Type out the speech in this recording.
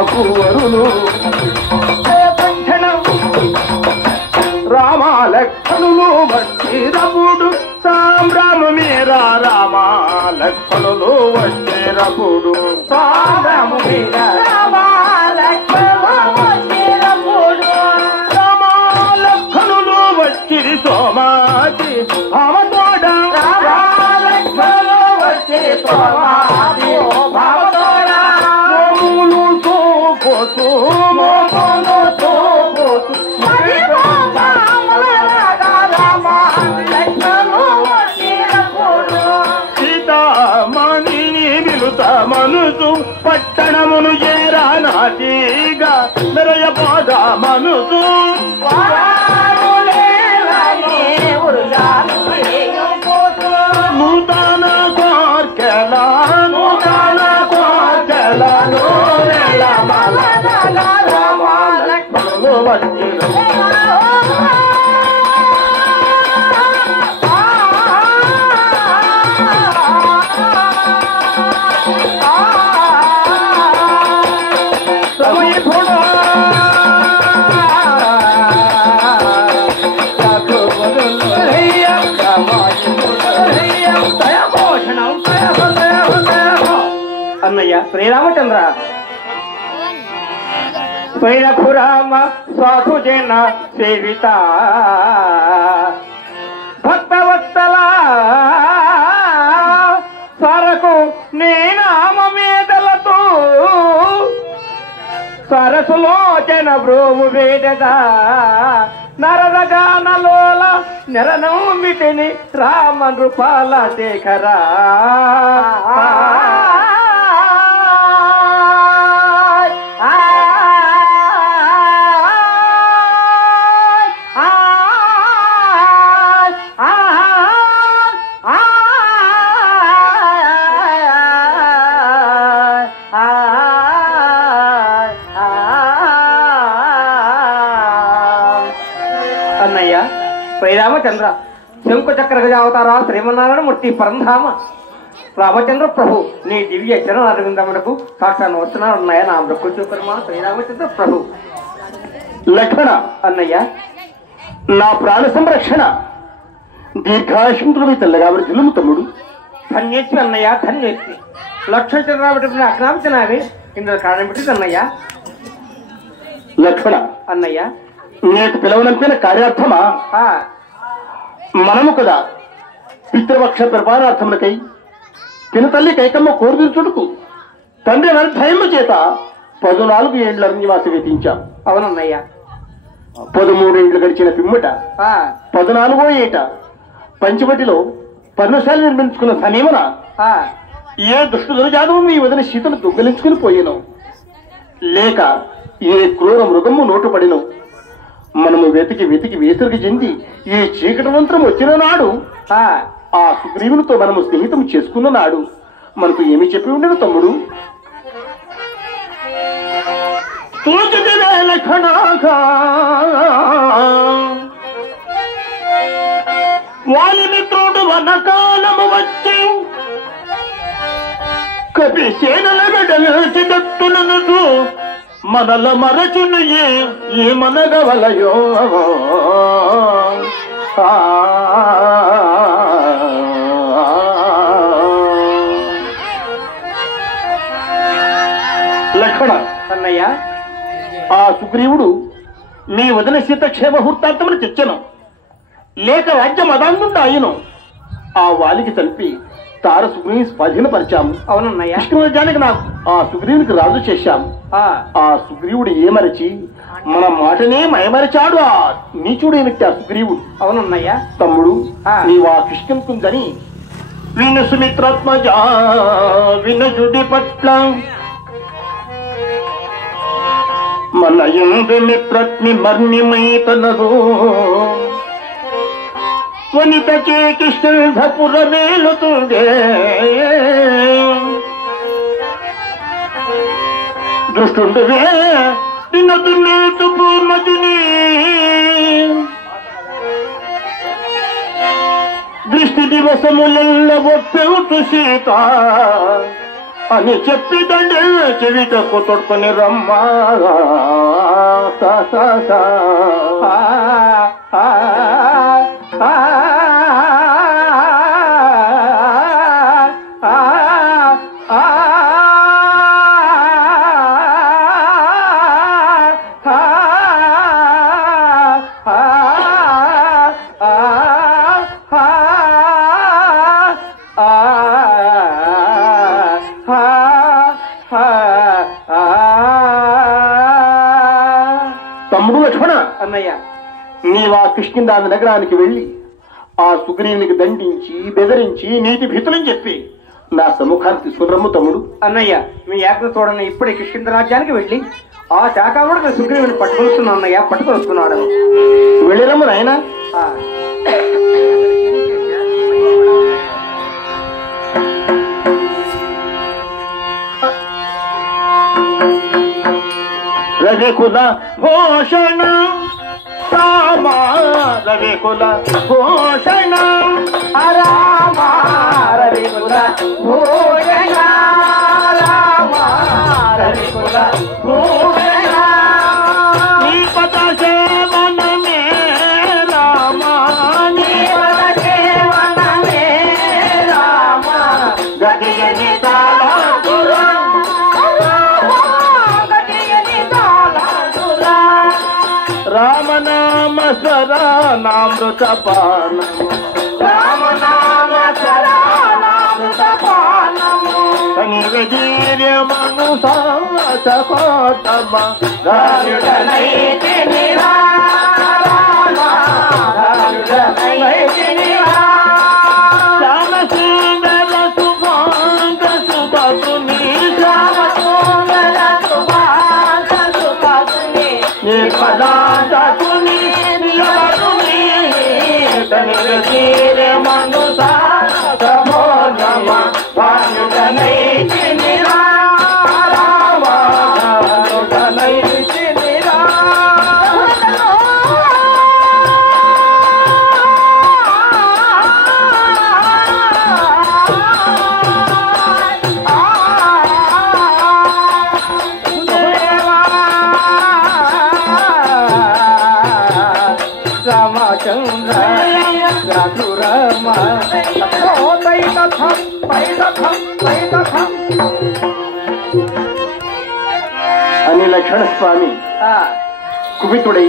నాకు వరులు రామ లక్ష్మణులు వచ్చేరపుడు సాంబ్రామ మీరా రామ లక్ష్మణులు వచ్చేరపుడు సాంబ్రామ మీరా రామ లక్ష్మణులు వచ్చేరపుడు రామ లక్ష్మణులు వచ్చిరి సోమాకి భావతోడ రామ లక్ష్మణులు వచ్చే సోమాకి భావతోడ మోములు తోపోతు మోములు తోపోతు మనసు పట్టణమును ఏరా నాటిగా మెరయ పాద మనసు నూతన కోర్కెల నూతన కోర్కెల వచ్చి అన్నయ్య శ్రీరామచంద్ర స్వైరపురామ సాధుజన సేవిత భక్తవత్సల సరకు నీ నామ మీదలతో సరసులోచన బ్రోవు వేడద నరదగానలోల నెరనౌమిటిని రామ నృపాల శేఖరా అన్నయ్య శ్రీరామచంద్ర శంకుచక్ర గజావతార శ్రీమన్నారాయణ మూర్తి పరంధామ రామచంద్ర ప్రభు నీ దివ్య చరణ అరవిందమునకు సాక్షాత్ వస్తున్నాను అన్నయ్య నా మృక్కు పరమా శ్రీరామచంద్ర ప్రభు లక్ష్మణ అన్నయ్య నా ప్రాణ సంరక్షణ దీర్ఘాశంతులపై తెల్లగాబరి జిల్లుము తమ్ముడు ధన్యస్వి అన్నయ్య ధన్యస్వి లక్ష్మణ చంద్రరాబట్టి అజ్ఞాపించినవి ఇందులో కారణం పెట్టింది అన్నయ్య లక్ష్మణ అన్నయ్య నేటి పిలవనంపిన కార్యార్థమా మనము కదా పితృపక్ష పరిపాలనార్థములకై పినతల్లి కైకమ్మ కోరుదీర్చుటకు తండ్రి నిర్ధయము చేత 14 ఏండ్ల అరణ్యవాస వేధించాం. అవునన్నయ్య 13 ఏండ్లు గడిచిన పిమ్మట 14వ ఏట పంచవటిలో పర్ణశాల నిర్మించుకున్న సమయమున ఏ దుష్టుల జాదవు మీ వదిన సీతను దొంగలించుకుని పోయేను లేక ఏ క్రూర మృగము నోటు పడినో మనము వెతికి వెతికి వేసరికి చెంది ఈ చీకటి మంత్రం వచ్చిన నాడు ఆ సుగ్రీవునితో మనము స్నేహితం చేసుకున్న నాడు మనకు ఏమి చెప్పి ఉండదు తమ్ముడు? వాలిమిత్రుడు వనకాలము వచ్చి కపిసేనల గడలిచి దత్తులను మనల మరచును ఏ మనగవలయో లక్ష్మణ అన్నయ్య ఆ సుగ్రీవుడు మీ వదిన సీత క్షేమ ముహూర్తాంతమును తెచ్చను లేక రాజ్యం అదాంగుండా అయ్యను ఆ వాలికి చంపి తార సుగ్రీవుని స్వాధీనపరిచాము. అవునన్నయ్య కృష్ణరాజ్యానికి నాకు ఆ సుగ్రీవునికి రాజు చేశాము. ఆ సుగ్రీవుడు ఏమరచి మన మాటనే మయమరచాడు ఆ నీచుడైనట్టు ఆ సుగ్రీవుడు. అవునన్నయ్య తమ్ముడు నీవు ఆ కృష్ణంకుందని విను సుమిత్రాత్మజ వినజుడి పట్ల మన ఎందు మిత్రత్ని మర్నిమైతనదో వనిత చే కృష్ణపుర మేలుతుందే దృష్టుండువే నిన్నదు నేతు పూర్ణజుని దృష్టి దివసములెల్ల ఒప్పెవుతు సీత అని చెప్పిదండి చెవిటకు తొడుకొని రమ్మా తమ్ముడు లక్ష్మణ, అన్నయ్య, నీవా కిష్కింధామ నగరానికి వెళ్లి ఆ సుగ్రీవునికి దండించి బెదిరించి నీతి భీతులని చెప్పి నా సముఖాన్ని తీసుకురమ్ము తమ్ముడు. అన్నయ్య, మీ యాజ్ఞ చూడని ఇప్పుడే కిష్కింధ రాజ్యానికి వెళ్ళి ఆ శాఖాముడు సుగ్రీవుని పట్టుకొస్తున్నాను అన్నయ్య, పట్టుకొస్తున్నాడు. వెళ్ళిరమ్ము నాయన. రవికుల భూషణ రామా, రవికుల భూషణ రామా, రవికుల భూషణ రామా, రవికుల భూషణ నీ పద సేవనమే రామా, నీ పద సేవనమే రామా, గదియని తాళాదురా రామనామ సరానామృత పానము, రామనామ సరానామృత పానము, కనివీర్యమను సాతమ ధారుడనైతిని రామ, ధారుడనైతిని శ్యామ సుందర సుభాంగ సుభగుని, శ్యామ సుందర సుభాంగ సుభగుని, నిర్మలాంతకుని నిలవరుని, కనివీర్యమను సాతమో నమ ధారుడనైతిని రామ, ధారుడనైతిని రామచంద్ర రఘురమ అని లక్ష్మణ స్వామి కుపితుడై